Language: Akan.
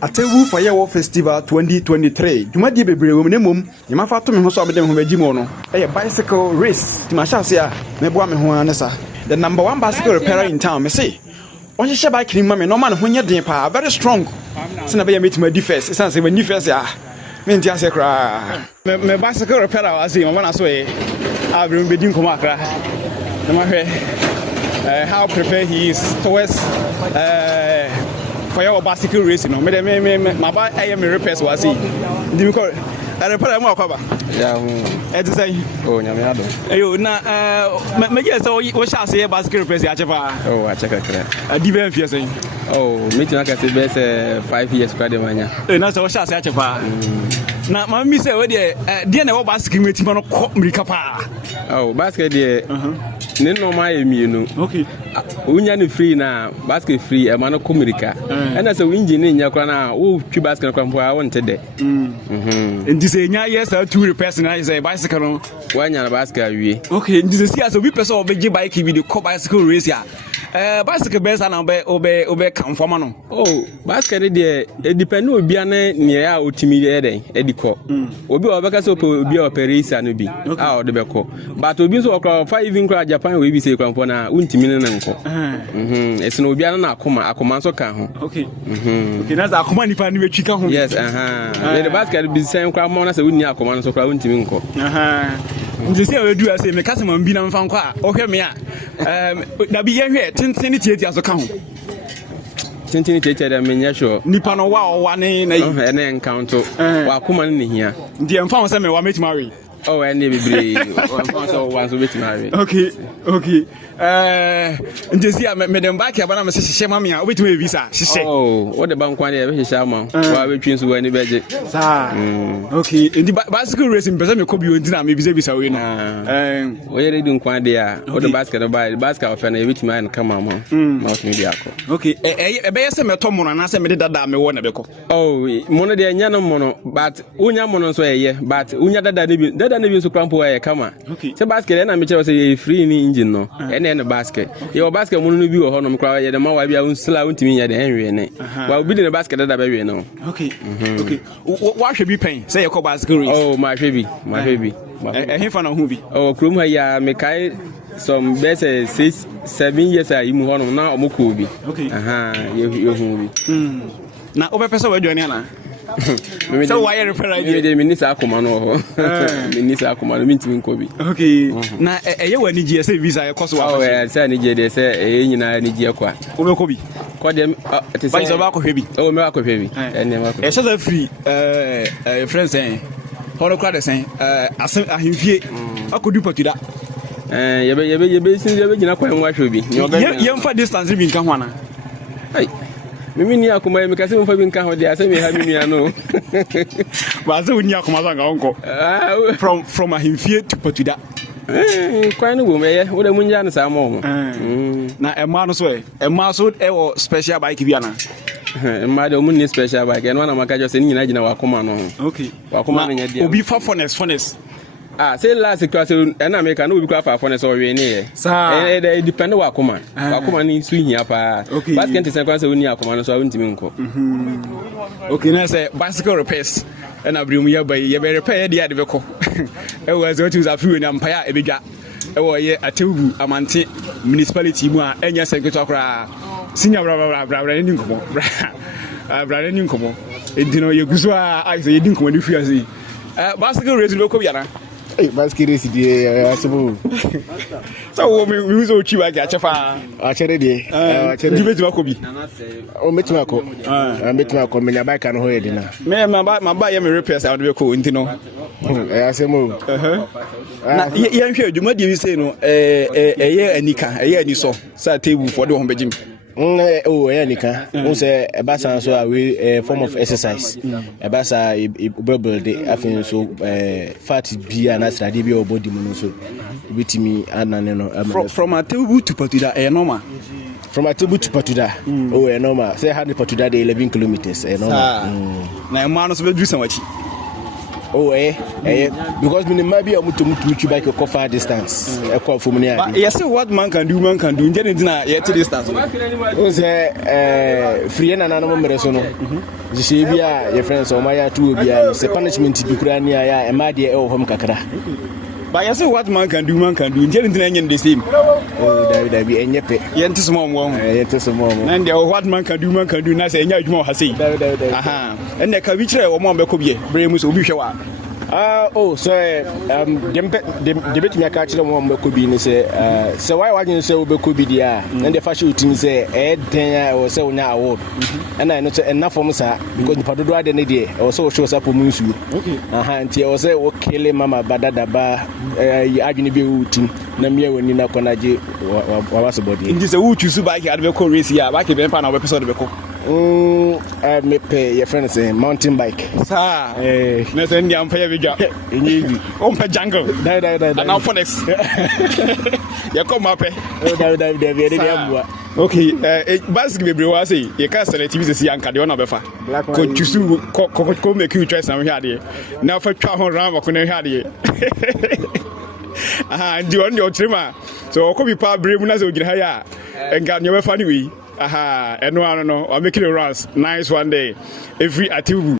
ATEBUBU FOYAWO Festival 2023. Juma di bebre wo mnemom. Yema fa to me ho so obede me ho bagi mo no. Bicycle race. Ti ma sha se a me boa me ho anesa. The number 1 bicycle repairer in town. Me say. On she bike ni ma me no man ho nye den pa. Very strong. Se na be ya metima di first. Se na se ni first ya. Me ntia se kra. Me bicycle repairer wa say mo na so e. Abri me bedi nkomo akra. Na ma hwe how prepared he is towards for your bicycle race, you know. My bike, I am a repairs was he. Do you call it? I repair more cover. Yeah, it's the same. Oh, Yamado. You now, make it so what shall say bicycle repairs? Oh, I check it. I didn't feel saying. Oh, meeting like I said, best 5 years credit mania. And that's what shall say. Now, my miss, dear, no bicycle meeting on a cop. Oh, basket, dear. No, my immune. Okay. Unyani free na basket free a mano comerica. And as a engin in your corner, oh, 2 basket come for I wanted it. And this is yes, 2 repairs and I say bicycle. One yana basket. Okay, this is here so we person obey bike with the co bicycle race here. Bicycle best and obey come for man. Oh, basket there, it depends on Biane near our timid edico. Obi Obeka so be a Paris and be out the Beco. But Obi so 5 even cry Japan we be say Campona, Untiminanco. It's no Biana Akuma, Akumanso can. Okay. Okay, that's a command if I knew chicken. Yes, the basket be same crowd as a winning Akuman so Untiminco. You see, I do as a mechanism and Binam Fanqua. Okay, me. Now be here, 10 as a count. Tintinity, I mean, sure. Nipano wow, one in an encounter. Wakuman in here. The unfound some will make marry. Oh, and maybe once with marry. Okay, okay. And this year, Madam Bakia, but I'm a sister, Mamma, with me visa. She said, oh, what the bank one ever shama, while we choose any budget. Okay, in the bicycle racing, but I'm a copy in dinner, maybe Zabis are winner. Where they don't quite there, or the basket by the basket of an which man come on, most media. Okay, a bear semi Tom and I said that me one of the oh, Mono de Yano Mono, but Unya Mono so but Unya that even so cramp where I come. Okay, the basket and I'm a free engine, no. And a basket. Your basket won't be a honum cry, the more I be a slow to me at the Henry. While building a basket that I baby no. Okay, okay. What should be paying? Say a co basket. Oh, my baby, my baby. A him for a movie. Oh, Kruma, ya make I some better 6, 7 years. I move on now, Mukubi. Okay, you movie. Now, over person, we're doing it. So why repair the minister commando? Minister commando meeting Kobe. Okay. Now you want GSA visa cost wow, I say Nigeria say you know Nigeria kwa. Obe Kobe. Call them it is about heavy. Oh, me ako heavy. And never. E so free friends saying. How crowd saying ahimfie akodu patuda. You since you gina kwa nwa hwe bi. You for distance bi nka ho ana. Hey. Mimi ni akuma emeka se mfa bi nka ho dia se me ha mimi ano ba se unya akuma so nga onko from ahimfie to patuda kwan no bo meye wo da munya no sa mo na ema no so ema so e wo special bike bi ana ema da mun ni special bike en wana maka jo se ni nyina gina wa akuma no okay wa akuma no nya dia obi fa furnace say last class and America no be kwa for so we ni e depend wa akoma ni su hia pa basket say kwa say oni akoma no so awuntimi nko okay na say bicycle repairs and abrium ya bai ya be repair dia de beko e was what is afi we na mpaya e bedwa e wo ye ATEBUBU amante municipality mu a enya secretary kra senior bra ni nkomo bra ni nkomo e dino ye guso a say ye din nkomo ni fi ase bicycle race local yana. Hey, bicycle race dey possible. So we use o chiwa ga chefa. A chere dey. Chere dey betima ko bi. O metima ko. Metima ko me na bike no ho ye dey na. Me ma ba ye me repairs I dey ko ntino. Asemo. Na ye nhwe adwuma dey say no ye anika, ye ani so. Sa table for the ho begim. Oh, Yanika. Also, a bassa so a form of exercise. A bassa bubble day. I think so. Fat be an astradi or body monoso. With me and from ATEBUBU to Patuda, normal. From ATEBUBU to Patuda. Oh, normal. Say 100 Patuda, 11 kilometers. Normal. Now, man, so do so much. Oh, because me maybe I'm to bike a far distance. A call from me. Yes, what man can do, man can do. Yet distance. Free and another meresono. The Shavia, your friends, or my two be a punishment to Ukraine, and my dear home kakra. But I say what man can do, man can do. Engin the same. Oh, David, be any pet. Yet is more. Yet is more. And what man can do, not say, yeah, more has said. And the Kavicha or Mombacobi, Bremus will be shower. Oh, so the bit me catch them one could be say, so why wasn't so could be there? And the fashion team say, 10 or so now award. And I know enough for Musa because the Padua the idea also shows up on Musu. Until I say, okay, Mamma Badadaba, I didn't be routine. Namia when you know Konaji was about it. This is a wood to buy here at the race here. I can find our episode of the I may pay your friends a mountain bike. Sir, let's end the umpire. On the jungle. Now for next. You come up. Okay, basically, bro, I say, you can't select TV to young Cadiana Befa. Could you soon make you try some here? Now for Chahon Ram or Cone Hardy. And you on your trimmer. So, could be part brave as we get higher and got never funny way. And no, I'm making a runs. Nice one day. Every ATEBUBU.